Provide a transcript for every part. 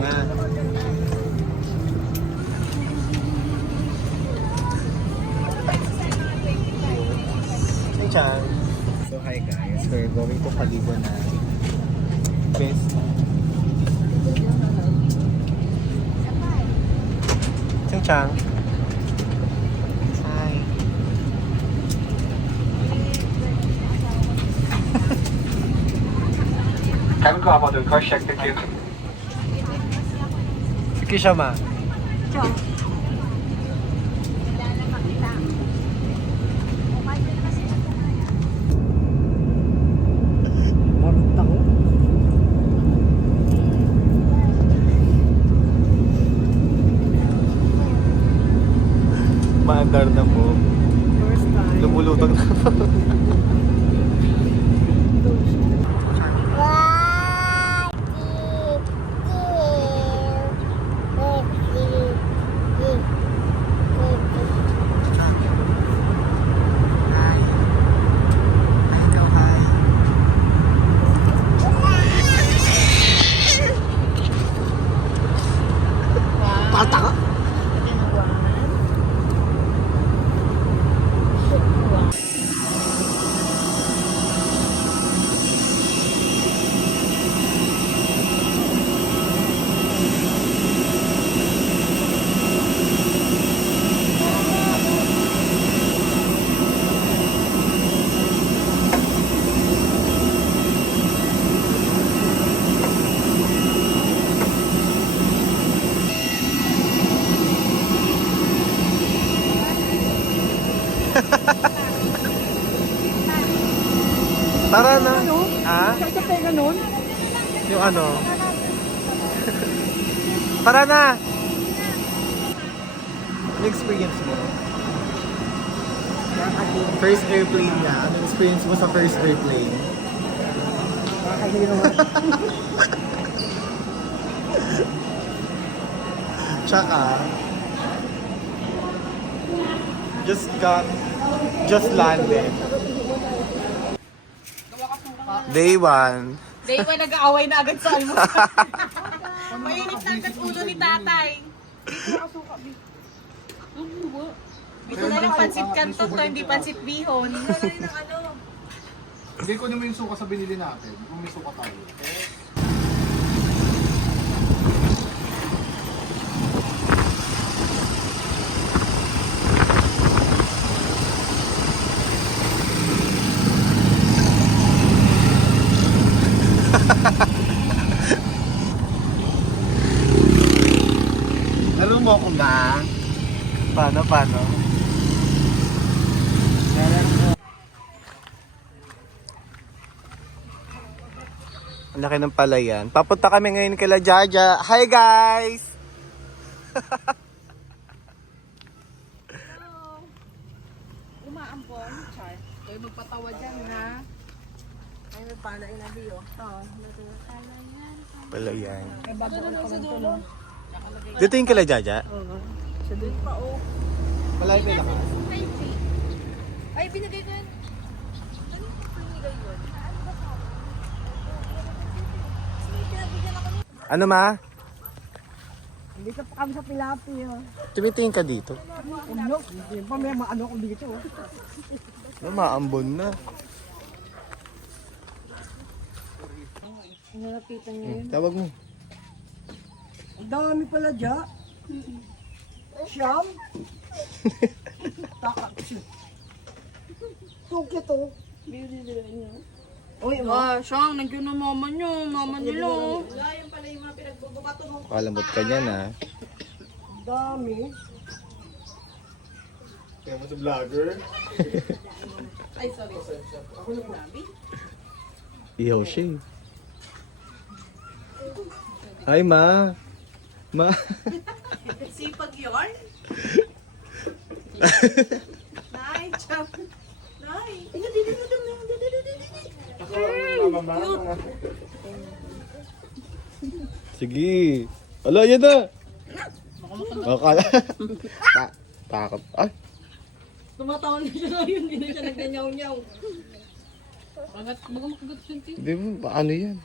Ma. Chan. So hi guys, we're going to Palibo na best. Chang. Hi. Kevin ko about the car check the queue. Sige siya ma. Maandar na po. First time. Lumulutang na po. Palta ka? Tara na. Ano? Ha? Sa pega nun? Yung ano? Tara na! Ano experience mo? First airplane niya. Ano experience mo sa first airplane? Tsaka, just landed. Day 1. Day 1 nag-aaway na agad sa almusal. Mainit na agad ulo ni tatay. Ito na lang pansit canton to, hindi pansit bihon. Hindi ko naman yung suka sa binili natin. Kung may suka tayo. Laro mo ako ba? Paano? Ang laki ng palayan. Papunta kami ngayon kila Jaja. Hi guys! Umaampon, Char. Kayo magpatawa dyan, ha? Ay, nagpalay na diyo. Palayan. Ay, bago ko pa lang ito, no? Dito yung kila Jaja? Oo. Sa doon pa, oh. Palayan kayo lakas. Ay, binigay ko yan. Ano binigay yun? Ano ma? Hindi ka pa kami sa Pilapi, oh. Tumitingin ka dito. Umlok. Hindi pa may maano ko dito, oh. Maambon na. Nalapitan niya yun. Tawag mo. Ang dami pala dyan. Siyam. Taka. Tukit, oh. Uy, Ah, siyang, nandiyo na mama niyo. Mama nila. Palambot ka niyan ha. dami. Kaya mo sa vlogger. Ay, sorry. Ihaw siya eh. Hi ma. Ma. Sipag yarn? Nay, chap. Nay. Sige. Ala, yan na. Akala. Takot. Ay. Tumatawa na siya na yun. Hindi na siya nagdanyaw-nyaw. Baga makagat siya. Hindi mo, paano yan?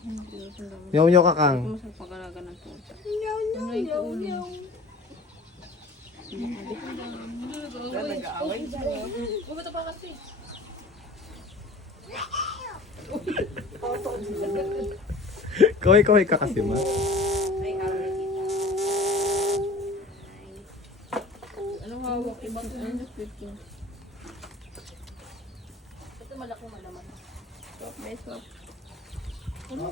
Nyaw nyaw kakang. Masarap pag-alaga ng pusa. Bumito pa kasi. Kaway ka kasi ma. Anong hawak? Ibang ano sweet yun? Ito malaki malaman. Stop, stop. Ano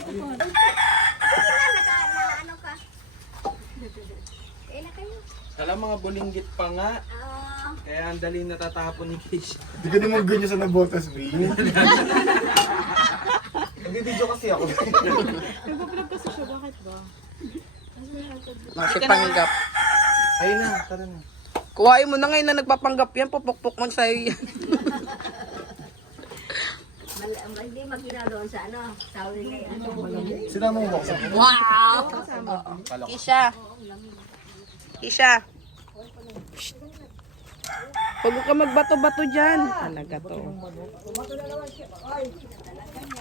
ka? Kailan kayo? Kala mga bulinggit pa nga. Kaya ang dali natatapon ni Kish. Hindi ka naman ganyan sa nabotas, B. Nagbibideo kasi ako. Nagpa-vlog kasi siya, bakit ba? Bakit panggap? Ayun na, tara na. Kuhain mo na ngayon na nagpapanggap yan. Pupukpuk mo sa'yo yan. Hindi magkina doon sa ano, sa uli ano. Sila mo buksan. Wow! Kisha. Kisha. Shh. Huwag ka magbato-bato dyan. Talaga to.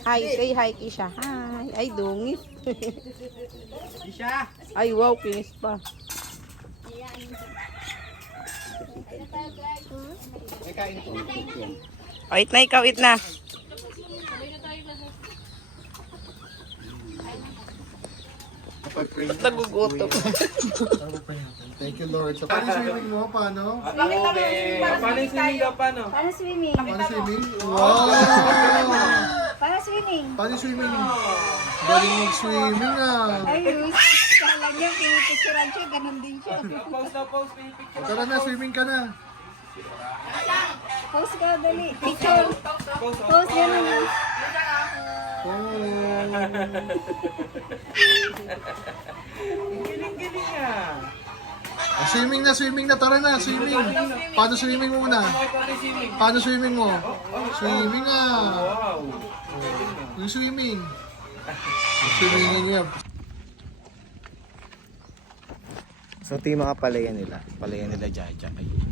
Hi, say hi, Kisha. Hi. Ay, dungis. Kisha. Ay, wow, kinis pa. Wait na, ikaw, wait na. Ba't nagugutom? Thank you, Lord. So, paano yung swimming mo? Paano? Paano yung swimming ka? Paano? Para swimming. Paano swimming? Wow! Para swimming. Paano swimming? Galing mag-swimming ah. Ay, kala niya, pinipicturean siya, ganun din siya. Pause na, pause. May picture. Tara na, swimming ka na. Pause ka, dali. Picture. Pause yan naman. Giling-giling ah. Swimming na. Tara na, swimming. Paano swimming muna? Paano swimming mo? Swimming ah. Wow. Yung swimming. Swimming niya. So, ito yung mga palayan nila. Palayan nila Jaja. Ayun.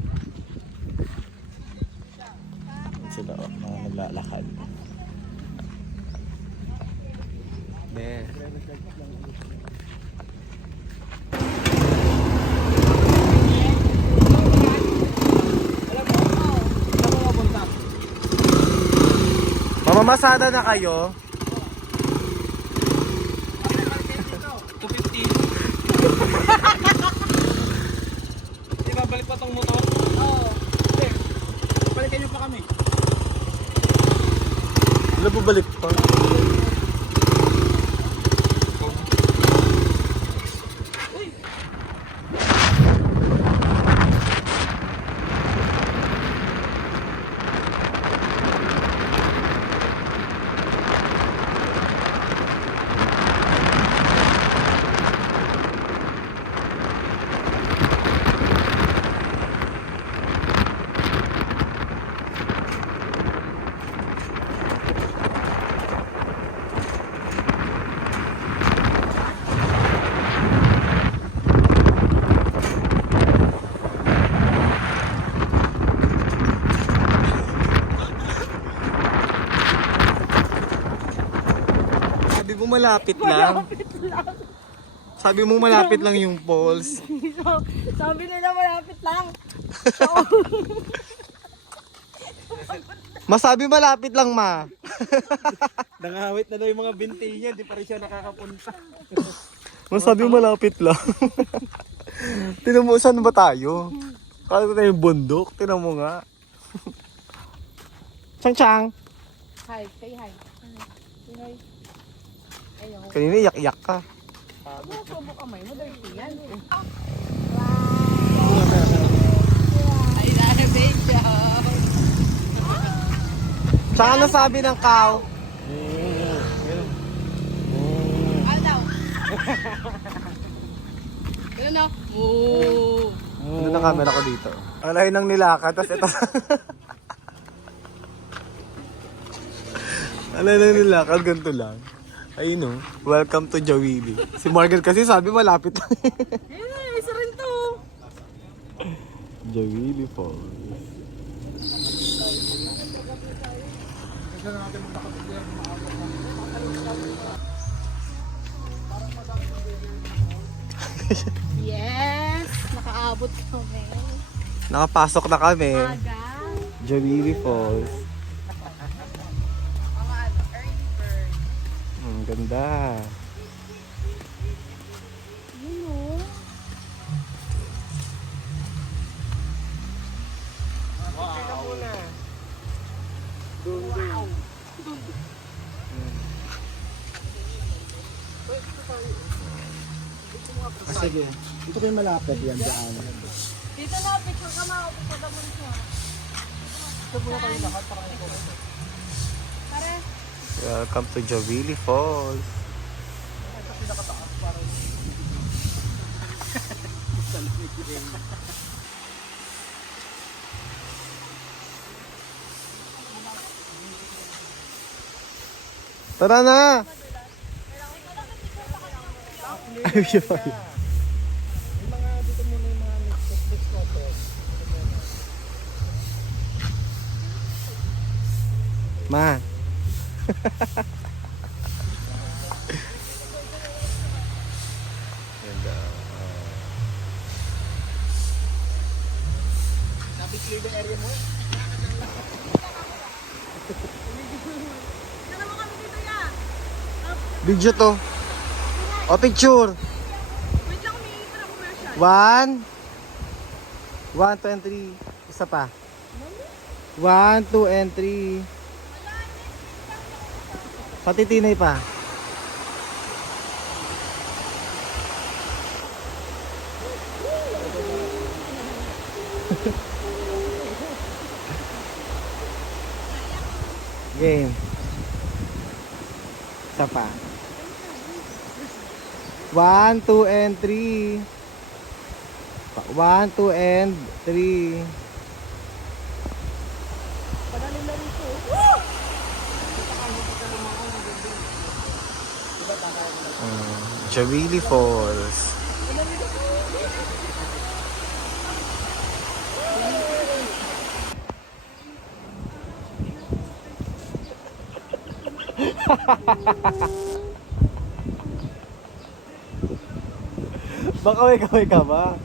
Ayun sila, oh, mga naglalakad. There. Mamamasada na kayo? 250. Di ba balik pa tong motor? Oo. Hindi. Balikan nyo pa kami. Wala balik pa. Sabi mo malapit lang. Sabi mo malapit lang yung falls. Sabi nila malapit lang. Masabi malapit lang ma. Nangawit na daw yung mga binti niya. Di pa rin siya nakakapunta. Masabi malapit lang. Tinan mo saan ba tayo? Kala tayo yung bundok. Tinan mo nga. Chang. Hi, say hi. Kanina iyak-iyak ka. Subo kamay mo, dirty yan. Tsaka ano sabi ng cow? Ganun na. Oo. Ano na camera ko dito? Alay nang nilakad, tapos ito. Alay nang nilakad, ganito lang. Ayun o, welcome to Jawili. Si Morgan kasi sabi malapit lang. Isa rin to. Jawili Falls. Yes! Nakaabot kami. Nakapasok na kami. Aga. Jabili Falls. Ganda. Yun o. Sige. Ito kayo malapit yan dyan. Dito na, picture ka ma. Picture ka muna siya. Pare. Welcome to Jabili Falls. Tara na! Ma. Ganda. Video to. O picture. Wait lang, may ito na commercial. 1, 2, and 3. Isa pa. 1, 2, and 3. Pati tinay pa. Game. Isa pa. 1, 2, and 3. 1, 2, and 3. Jabili Falls. Baka may kaway ka ba?